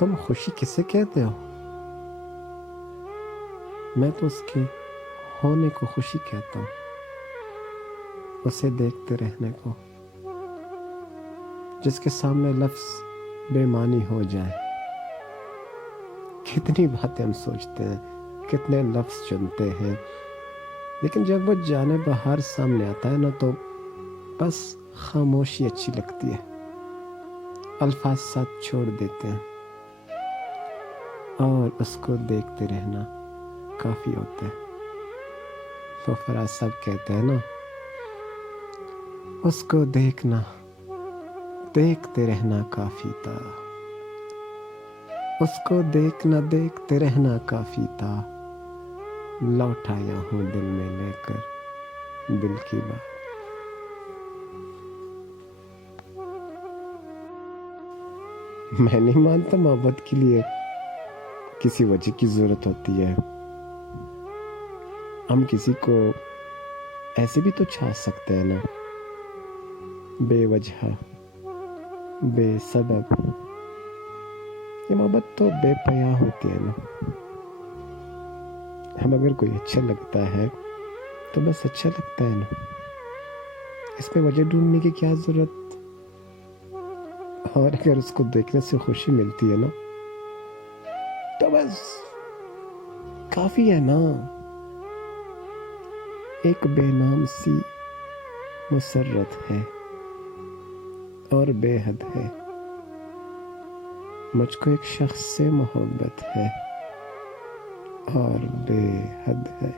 تم خوشی کسے کہتے ہو؟ میں تو اس کے ہونے کو خوشی کہتا ہوں، اسے دیکھتے رہنے کو، جس کے سامنے لفظ بے معنی ہو جائیں۔ کتنی باتیں ہم سوچتے ہیں، کتنے لفظ چنتے ہیں، لیکن جب وہ جانے بہار سامنے آتا ہے نا تو بس خاموشی اچھی لگتی ہے، الفاظ ساتھ چھوڑ دیتے ہیں اور اس کو دیکھتے رہنا کافی ہوتا ہے۔ وہ فراز صاحب کہتے ہیں نا، اس کو دیکھنا دیکھتے رہنا کافی تھا، اس کو دیکھتے رہنا کافی تھا، لوٹ آیا ہوں دل میں لے کر دل کی بات۔ میں نہیں مانتا محبت کے لیے کسی وجہ کی ضرورت ہوتی ہے۔ ہم کسی کو ایسے بھی تو چاہ سکتے ہیں نا، بے وجہ، بے سبب۔ یہ محبت تو بے پناہ ہوتی ہے نا۔ ہم اگر کوئی اچھا لگتا ہے تو بس اچھا لگتا ہے نا، اس میں وجہ ڈھونڈنے کی کیا ضرورت؟ اور اگر اس کو دیکھنے سے خوشی ملتی ہے نا تو بس کافی ہے نا۔ ایک بے نام سی مسرت ہے اور بے حد ہے، مجھ کو ایک شخص سے محبت ہے اور بے حد ہے۔